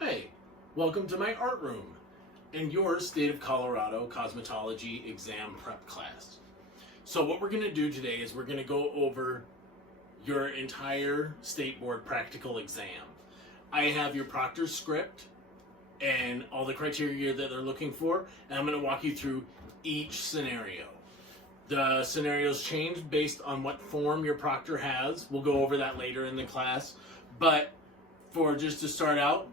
Hey, welcome to my art room and your State of Colorado Cosmetology exam prep class. So what we're going to do today is we're going to go over your entire state board practical exam. I have your proctor's script and all the criteria that they're looking for, and I'm going to walk you through each scenario. The scenarios change based on what form your proctor has. We'll go over that later in the class, but for just to start out,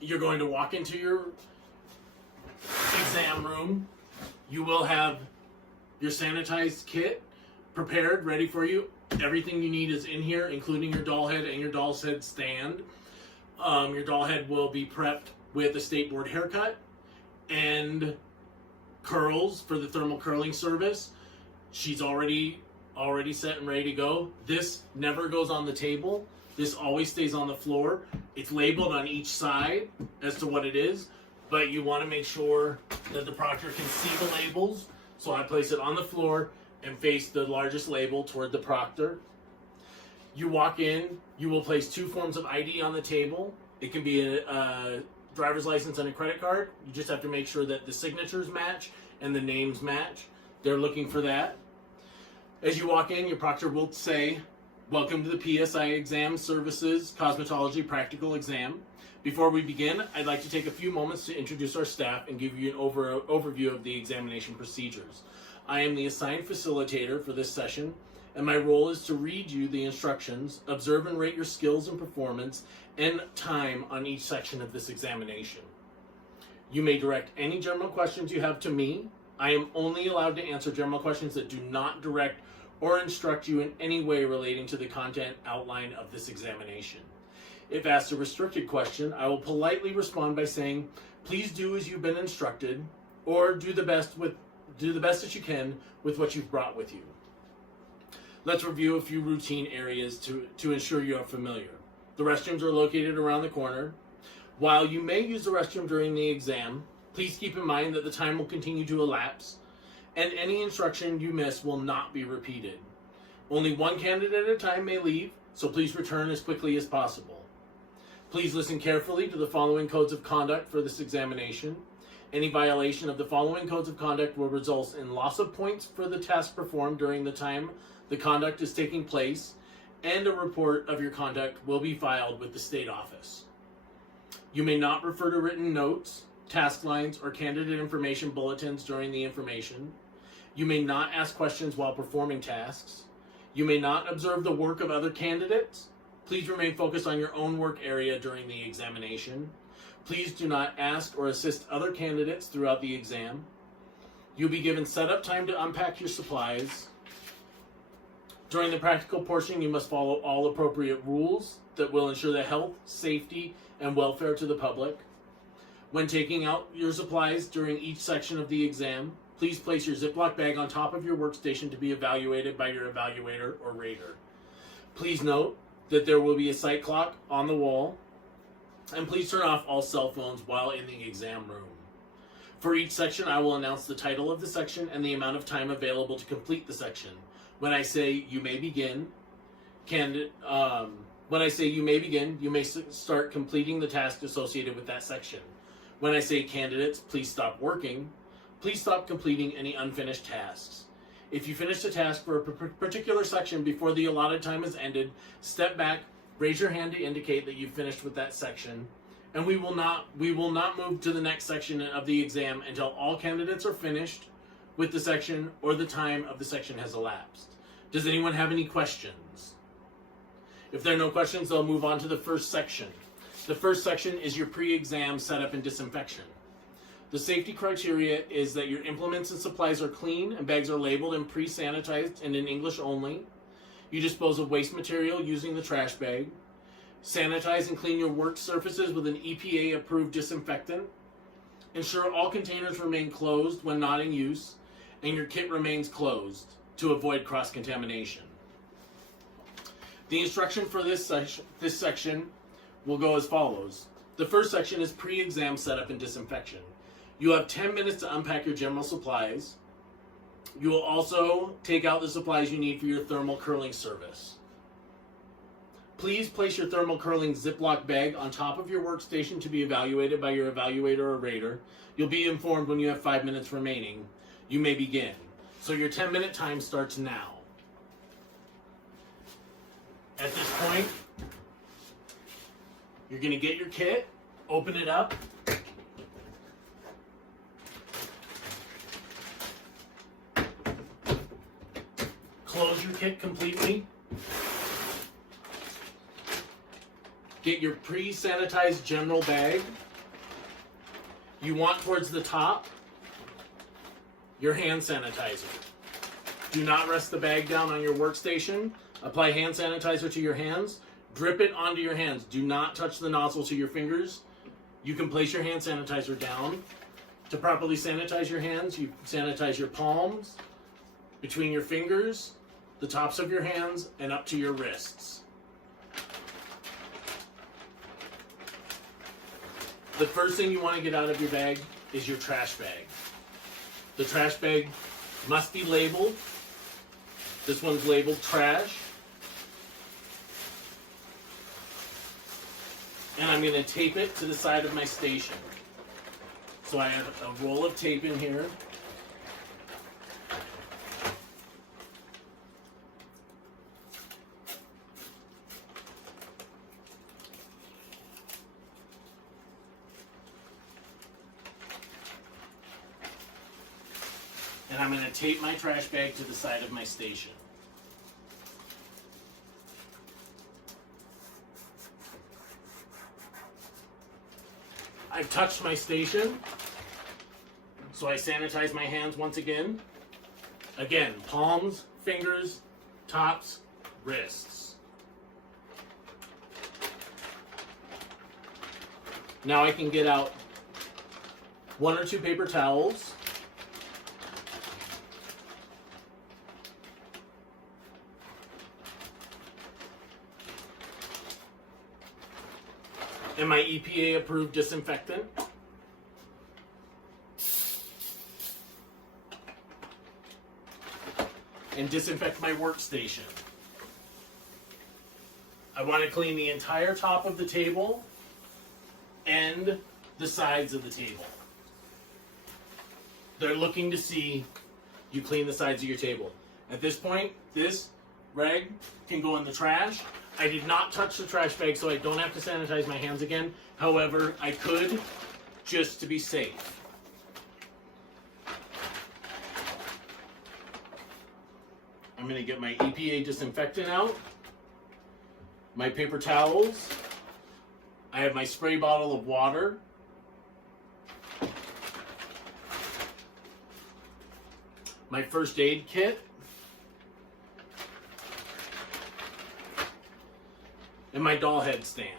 you're going to walk into your exam room. You will have your sanitized kit prepared, ready for you. Everything you need is in here, including your doll head and your doll's head stand. Your doll head will be prepped with a state board haircut and curls for the thermal curling service. She's already set and ready to go. This never goes on the table. This always stays on the floor. It's labeled on each side as to what it is, but you want to make sure that the proctor can see the labels. So I place it on the floor and face the largest label toward the proctor. You walk in, you will place two forms of ID on the table. It can be a driver's license and a credit card. You just have to make sure that the signatures match and the names match. They're looking for that. As you walk in, your proctor will say, "Welcome to the PSI Exam Services Cosmetology Practical Exam. Before we begin, I'd like to take a few moments to introduce our staff and give you an overview of the examination procedures. I am the assigned facilitator for this session, and my role is to read you the instructions, observe and rate your skills and performance, and time on each section of this examination. You may direct any general questions you have to me. I am only allowed to answer general questions that do not direct or instruct you in any way relating to the content outline of this examination. If asked a restricted question, I will politely respond by saying, please do as you've been instructed, or do the best that you can with what you've brought with you. Let's review a few routine areas to ensure you are familiar. The restrooms are located around the corner. While you may use the restroom during the exam, please keep in mind that the time will continue to elapse, and any instruction you miss will not be repeated. Only one candidate at a time may leave, so please return as quickly as possible. Please listen carefully to the following codes of conduct for this examination. Any violation of the following codes of conduct will result in loss of points for the task performed during the time the conduct is taking place, and a report of your conduct will be filed with the state office. You may not refer to written notes, task lines, or candidate information bulletins during the information. You may not ask questions while performing tasks. You may not observe the work of other candidates. Please remain focused on your own work area during the examination. Please do not ask or assist other candidates throughout the exam. You'll be given setup time to unpack your supplies. During the practical portion, you must follow all appropriate rules that will ensure the health, safety, and welfare to the public. When taking out your supplies during each section of the exam, please place your Ziploc bag on top of your workstation to be evaluated by your evaluator or rater. Please note that there will be a sight clock on the wall, and please turn off all cell phones while in the exam room. For each section, I will announce the title of the section and the amount of time available to complete the section. When I say you may begin, you may start completing the task associated with that section. When I say candidates, please stop working. Please stop completing any unfinished tasks. If you finish a task for a particular section before the allotted time is ended, step back, raise your hand to indicate that you've finished with that section, and we will not move to the next section of the exam until all candidates are finished with the section or the time of the section has elapsed. Does anyone have any questions? If there are no questions, they'll move on to the first section. The first section is your pre-exam setup and disinfection. The safety criteria is that your implements and supplies are clean and bags are labeled and pre-sanitized and in English only. You dispose of waste material using the trash bag. Sanitize and clean your work surfaces with an EPA-approved disinfectant. Ensure all containers remain closed when not in use, and your kit remains closed to avoid cross-contamination. The instruction for this section will go as follows. The first section is pre-exam setup and disinfection. You have 10 minutes to unpack your general supplies. You will also take out the supplies you need for your thermal curling service. Please place your thermal curling Ziploc bag on top of your workstation to be evaluated by your evaluator or rater. You'll be informed when you have 5 minutes remaining. You may begin. So your 10-minute time starts now. At this point, you're going to get your kit, open it up, close your kit completely, get your pre-sanitized general bag. You want towards the top your hand sanitizer. Do not rest the bag down on your workstation. Apply hand sanitizer to your hands. Drip it onto your hands. Do not touch the nozzle to your fingers. You can place your hand sanitizer down. To properly sanitize your hands, you sanitize your palms, between your fingers, the tops of your hands, and up to your wrists. The first thing you want to get out of your bag is your trash bag. The trash bag must be labeled. This one's labeled trash. And I'm going to tape it to the side of my station. So I have a roll of tape in here. And I'm going to tape my trash bag to the side of my station. I've touched my station, so I sanitize my hands once again. Again, palms, fingers, tops, wrists. Now I can get out 1 or 2 paper towels. And my EPA approved disinfectant. And disinfect my workstation. I want to clean the entire top of the table and the sides of the table. They're looking to see you clean the sides of your table. At this point, this rag can go in the trash. I did not touch the trash bag, so I don't have to sanitize my hands again. However, I could, just to be safe. I'm going to get my EPA disinfectant out, my paper towels. I have my spray bottle of water. My first aid kit. And my doll head stand.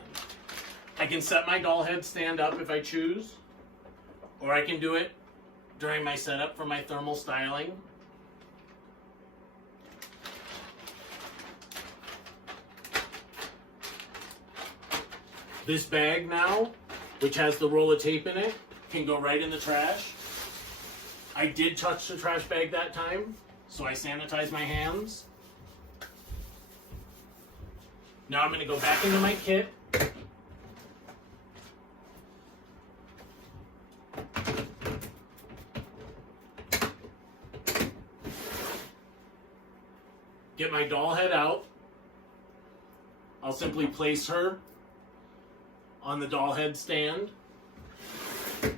I can set my doll head stand up if I choose, or I can do it during my setup for my thermal styling. This bag now, which has the roll of tape in it, can go right in the trash. I did touch the trash bag that time, so I sanitized my hands. Now I'm going to go back into my kit. Get my doll head out. I'll simply place her on the doll head stand. And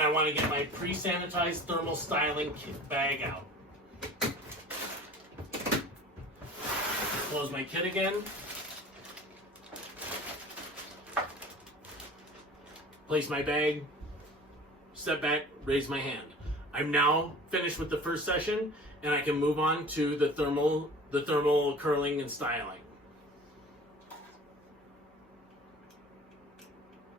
I want to get my pre-sanitized thermal styling kit bag out. Close my kit again. Place my bag, step back, raise my hand. I'm now finished with the first session, and I can move on to the thermal curling and styling.